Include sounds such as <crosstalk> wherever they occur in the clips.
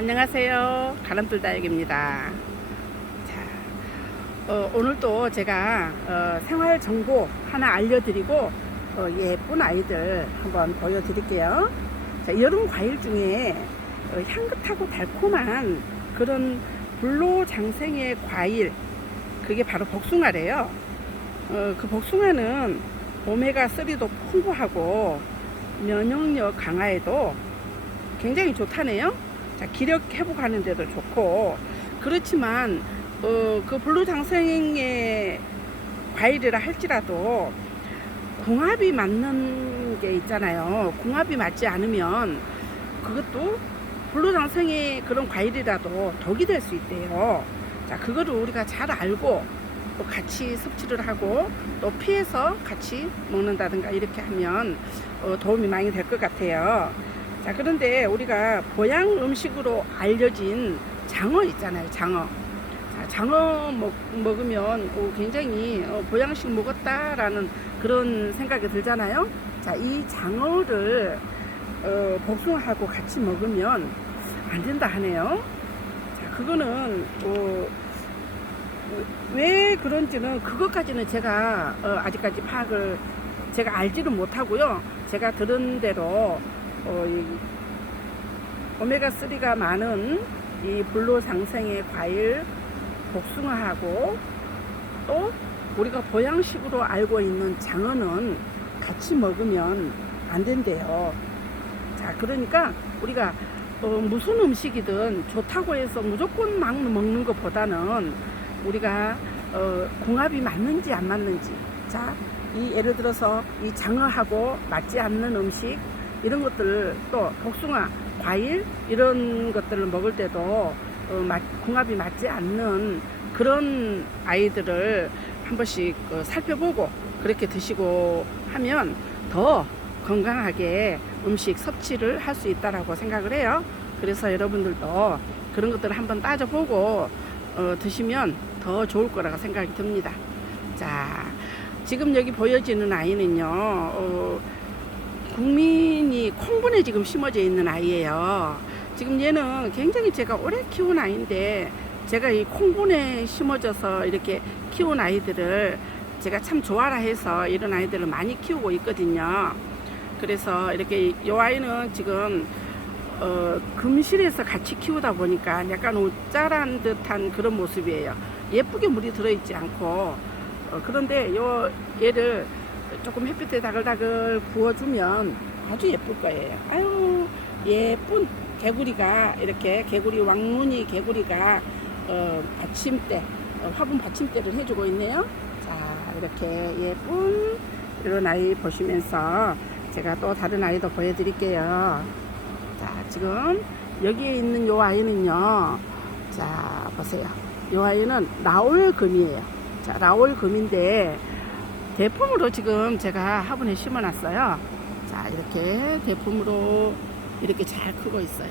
안녕하세요. 가람돌 다육입니다. 자, 어, 오늘도 제가 어, 생활 정보 하나 알려드리고 어, 예쁜 아이들 한번 보여드릴게요. 자, 여름 과일 중에 어, 향긋하고 달콤한 그런 불로장생의 과일 그게 바로 복숭아래요. 어, 그 복숭아는 오메가3도 풍부하고 면역력 강화에도 굉장히 좋다네요. 자, 기력 회복하는 데도 좋고 그렇지만 어, 그 블루 장생의 과일이라 할지라도 궁합이 맞는 게 있잖아요. 궁합이 맞지 않으면 그것도 블루 장생의 그런 과일이라도 독이 될 수 있대요. 자, 그거를 우리가 잘 알고 또 같이 섭취를 하고 또 피해서 같이 먹는다든가 이렇게 하면 어, 도움이 많이 될 것 같아요. 자, 그런데 우리가 보양 음식으로 알려진 장어 있잖아요, 장어. 자, 장어 먹, 먹으면 오, 굉장히 어, 보양식 먹었다라는 그런 생각이 들잖아요. 자, 이 장어를 어, 복숭아하고 같이 먹으면 안 된다 하네요. 자, 그거는 어, 왜 그런지는 그것까지는 제가 어, 아직까지 파악을 제가 알지는 못하고요. 제가 들은 대로 어, 이 오메가3가 많은 이 불로장생의 과일 복숭아하고 또 우리가 보양식으로 알고 있는 장어는 같이 먹으면 안 된대요. 자, 그러니까 우리가 어, 무슨 음식이든 좋다고 해서 무조건 막 먹는 것보다는 우리가 어, 궁합이 맞는지 안 맞는지 자, 이 예를 들어서 이 장어하고 맞지 않는 음식 이런 것들 또 복숭아, 과일 이런 것들을 먹을 때도 어, 맛- 궁합이 맞지 않는 그런 아이들을 한 번씩 어, 살펴보고 그렇게 드시고 하면 더 건강하게 음식 섭취를 할 수 있다라고 생각을 해요. 그래서 여러분들도 그런 것들을 한번 따져보고 어, 드시면 더 좋을 거라고 생각이 듭니다. 자, 지금 여기 보여지는 아이는요, 어, 국민이 콩분에 지금 심어져 있는 아이예요. 지금 얘는 굉장히 제가 오래 키운 아이인데, 제가 이 콩분에 심어져서 이렇게 키운 아이들을 제가 참 좋아라 해서 이런 아이들을 많이 키우고 있거든요. 그래서 이렇게 이 아이는 지금 어, 금실에서 같이 키우다 보니까 약간 옷자란 듯한 그런 모습이에요. 예쁘게 물이 들어있지 않고 어, 그런데 요 얘를 조금 햇빛에 다글다글 구워주면 아주 예쁠 거예요. 아유 예쁜 개구리가 이렇게 개구리 왕눈이 개구리가 어, 받침대 어, 화분 받침대를 해주고 있네요. 자 이렇게 예쁜 이런 아이 보시면서 제가 또 다른 아이도 보여드릴게요. 자, 지금 여기에 있는 요 아이는요. 자, 보세요. 요 아이는 라올금이에요. 자, 라올금인데 대품으로 지금 제가 화분에 심어 놨어요. 자, 이렇게 대품으로 이렇게 잘 크고 있어요.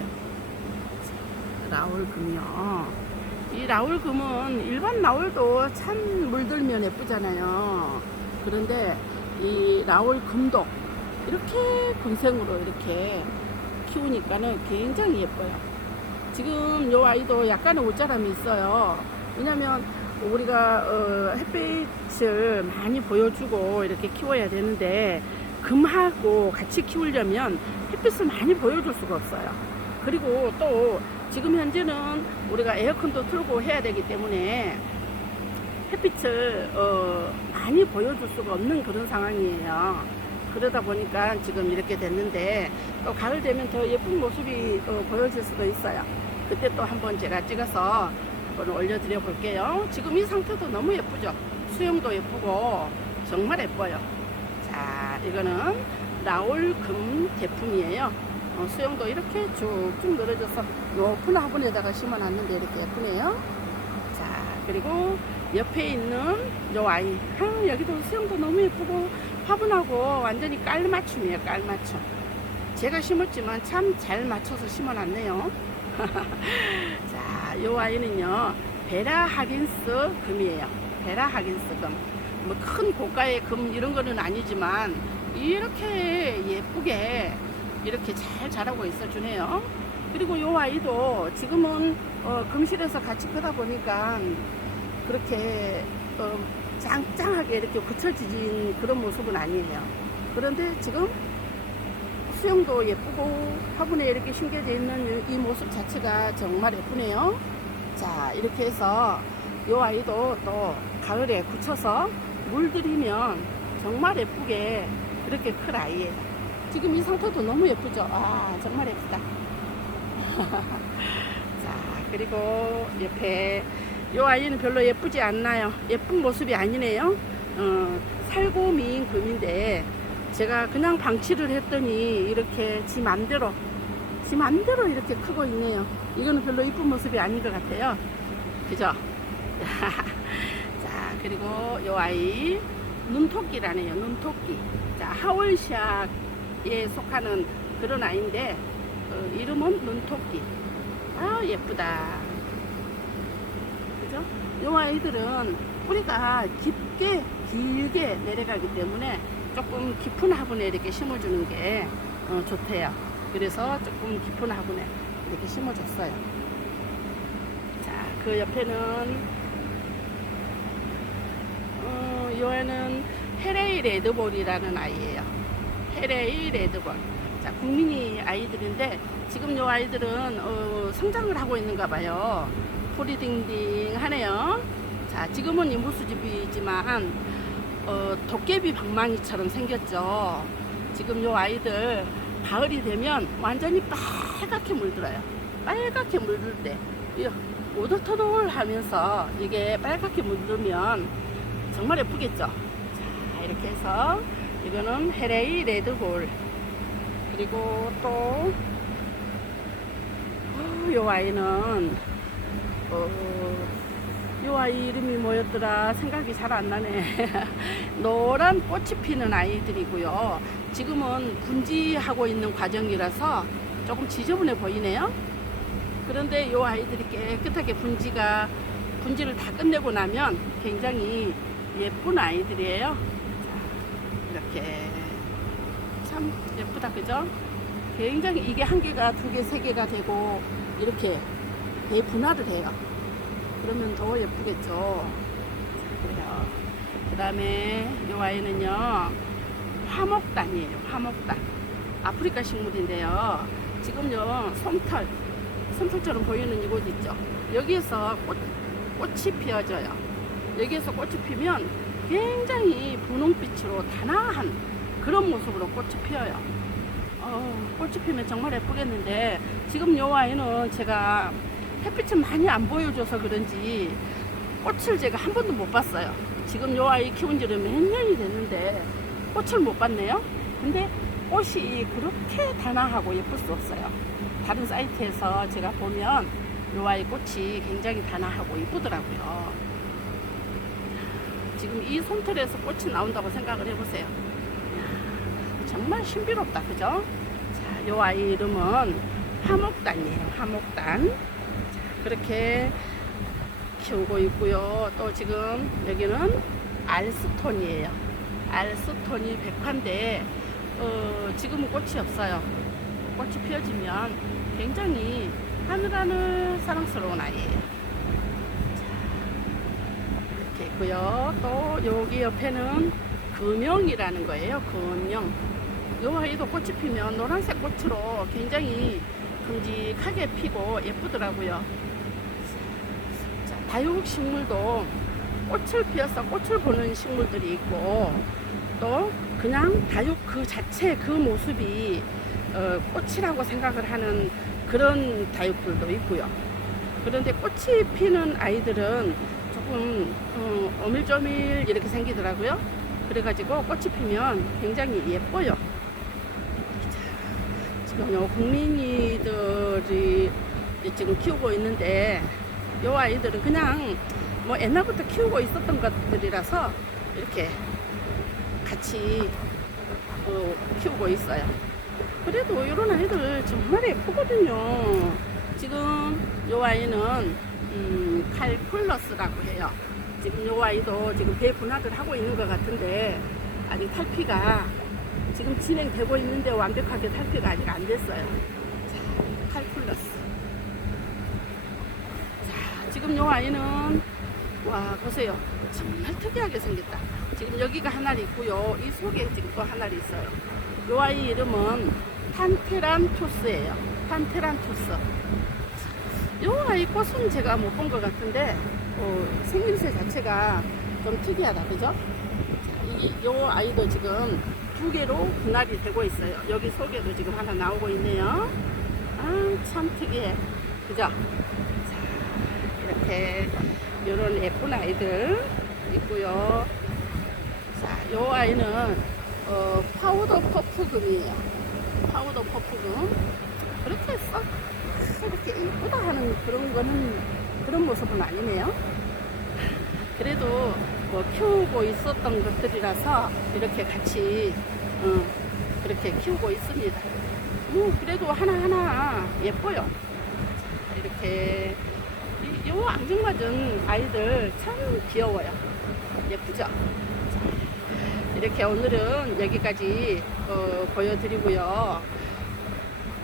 자, 라올금이요. 이 라올금은 일반 라올도 참 물들면 예쁘잖아요. 그런데 이 라올금도 이렇게 군생으로 이렇게 키우니까는 굉장히 예뻐요. 지금 요 아이도 약간의 옷자람이 있어요. 왜냐면 우리가 어, 햇빛을 많이 보여주고 이렇게 키워야 되는데 금하고 같이 키우려면 햇빛을 많이 보여줄 수가 없어요. 그리고 또 지금 현재는 우리가 에어컨도 틀고 해야 되기 때문에 햇빛을 어, 많이 보여줄 수가 없는 그런 상황이에요. 그러다 보니까 지금 이렇게 됐는데 또 가을 되면 더 예쁜 모습이 어, 보여질 수도 있어요. 그때 또 한번 제가 찍어서 한번 올려드려 볼게요. 지금 이 상태도 너무 예쁘죠? 수영도 예쁘고 정말 예뻐요. 자, 이거는 라올금 제품이에요. 어, 수영도 이렇게 쭉쭉 늘어져서 높은 화분에다가 심어놨는데 이렇게 예쁘네요. 자, 그리고 옆에 있는 요 아이. 아, 여기도 수영도 너무 예쁘고 화분하고 완전히 깔맞춤이에요, 깔맞춤. 제가 심었지만 참 잘 맞춰서 심어놨네요. <laughs> 자, 요 아이는요, 베라 하긴스 금이에요. 베라 하긴스 금. 뭐 큰 고가의 금 이런 거는 아니지만, 이렇게 예쁘게 이렇게 잘 자라고 있어 주네요. 그리고 요 아이도 지금은 어, 금실에서 같이 크다 보니까 그렇게 어, 짱짱하게 이렇게 굳혀진 그런 모습은 아니에요. 그런데 지금 수영도 예쁘고 화분에 이렇게 심겨져 있는 이 모습 자체가 정말 예쁘네요. 자, 이렇게 해서 이 아이도 또 가을에 굳혀서 물들이면 정말 예쁘게 그렇게 클 아이예요. 지금 이 상태도 너무 예쁘죠? 아, 정말 예쁘다. <laughs> 자, 그리고 옆에 이 아이는 별로 예쁘지 않나요? 예쁜 모습이 아니네요. 어, 살고 미인 금인데 제가 그냥 방치를 했더니 이렇게 지 맘대로 지 맘대로 이렇게 크고 있네요. 이거는 별로 이쁜 모습이 아닌 것 같아요. 그죠? <laughs> 자, 그리고 요 아이 눈토끼라네요. 눈토끼. 자, 하월시아에 속하는 그런 아이인데 어, 이름은 눈토끼. 아, 예쁘다. 그죠? 요 아이들은 뿌리가 깊게 길게 내려가기 때문에 조금 깊은 화분에 이렇게 심어주는 게 어, 좋대요. 그래서 조금 깊은 화분에 이렇게 심어줬어요. 자, 그 옆에는 어, 요애는 헤레이 레드볼이라는 아이예요. 헤레이 레드볼. 자, 국민이 아이들인데 지금 요 아이들은 어, 성장을 하고 있는가 봐요. 포리딩딩 하네요. 자, 지금은 이무수집이지만 어, 도깨비 방망이처럼 생겼죠. 지금 요 아이들 가을이 되면 완전히 빨갛게 물들어요. 빨갛게 물들 때, 이 오돌토돌 하면서 이게 빨갛게 물들면 정말 예쁘겠죠. 자, 이렇게 해서 이거는 헤레이 레드볼. 그리고 또, 어, 요 아이는, 어, 요 아이 이름이 뭐였더라? 생각이 잘 안 나네. <laughs> 노란 꽃이 피는 아이들이고요. 지금은 분지하고 있는 과정이라서 조금 지저분해 보이네요. 그런데 요 아이들이 깨끗하게 분지가 분지를 다 끝내고 나면 굉장히 예쁜 아이들이에요. 자, 이렇게. 참 예쁘다 그죠? 굉장히 이게 한 개가 두 개 세 개가 되고 이렇게 대분화를 해요 그러면 더 예쁘겠죠. 그래요. 그 다음에 이 아이는요, 화목단이에요. 화목단. 아프리카 식물인데요. 지금요, 솜털, 솜털처럼 보이는 이곳 있죠. 여기에서 꽃, 꽃이 피어져요. 여기에서 꽃이 피면 굉장히 분홍빛으로 단아한 그런 모습으로 꽃이 피어요. 어, 꽃이 피면 정말 예쁘겠는데 지금 요 아이는 제가 햇빛을 많이 안 보여줘서 그런지 꽃을 제가 한 번도 못 봤어요. 지금 요 아이 키운 지는 몇 년이 됐는데 꽃을 못 봤네요. 근데 꽃이 그렇게 단아하고 예쁠 수 없어요. 다른 사이트에서 제가 보면 요 아이 꽃이 굉장히 단아하고 예쁘더라고요. 지금 이 솜털에서 꽃이 나온다고 생각을 해보세요. 정말 신비롭다, 그죠? 자, 요 아이 이름은 화목단이에요. 화목단. 그렇게 키우고 있고요. 또 지금 여기는 알스톤이에요. 알스톤이 백화인데 어, 지금은 꽃이 없어요. 꽃이 피어지면 굉장히 하늘하늘 사랑스러운 아이예요. 자, 이렇게 있고요. 또 여기 옆에는 금영이라는 거예요. 금영. 요 아이도 꽃이 피면 노란색 꽃으로 굉장히 큼직하게 피고 예쁘더라고요. 자, 다육식 식물도 꽃을 피워서 꽃을 보는 식물들이 있고 또 그냥 다육 그 자체 그 모습이 어, 꽃이라고 생각을 하는 그런 다육들도 있고요. 그런데 꽃이 피는 아이들은 조금 어, 오밀조밀 이렇게 생기더라고요. 그래가지고 꽃이 피면 굉장히 예뻐요. 지금 요 국민이들이 지금 키우고 있는데 요 아이들은 그냥 뭐 옛날부터 키우고 있었던 것들이라서 이렇게 같이 어, 키우고 있어요. 그래도 이런 아이들 정말 예쁘거든요. 지금 요 아이는 음, 칼플러스라고 해요. 지금 요 아이도 지금 배 분화를 하고 있는 것 같은데 아직 탈피가 지금 진행되고 있는데 완벽하게 탈피가 아직 안 됐어요. 자, 칼플러스. 지금 요 아이는 와 보세요. 정말 특이하게 생겼다. 지금 여기가 하나리 있고요. 이 속에 지금 또 하나리 있어요. 요 아이 이름은 판테란토스예요. 판테란토스. 요 아이 꽃은 제가 못 본 것 같은데 어, 생김새 자체가 좀 특이하다. 그죠? 이, 요 아이도 지금 두 개로 분할이 되고 있어요. 여기 속에도 지금 하나 나오고 있네요. 아 참 특이해. 그죠 이렇게 이런 예쁜 아이들 있고요. 자, 요 아이는 어, 파우더 퍼프금이에요. 파우더 퍼프금. 그렇게 썩 이렇게 예쁘다 하는 그런 거는 그런 모습은 아니네요. 그래도 뭐 키우고 있었던 것들이라서 이렇게 같이 어, 그렇게 키우고 있습니다. 뭐 그래도 하나하나 예뻐요. 자, 이렇게 이- 요 앙증맞은 아이들 참 귀여워요. 예쁘죠? 자, 이렇게 오늘은 여기까지 어, 보여드리고요.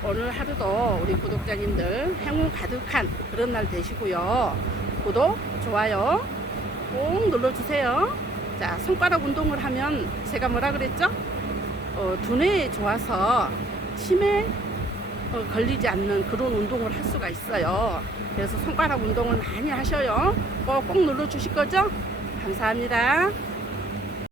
오늘 하루도 우리 구독자님들 행운 가득한 그런 날 되시고요. 구독, 좋아요 꼭 눌러주세요. 자, 손가락 운동을 하면 제가 뭐라 그랬죠? 어, 두뇌에 좋아서 치매 어, 걸리지 않는 그런 운동을 할 수가 있어요. 그래서 손가락 운동을 많이 하셔요. 꼭, 꼭 눌러 주실 거죠? 감사합니다.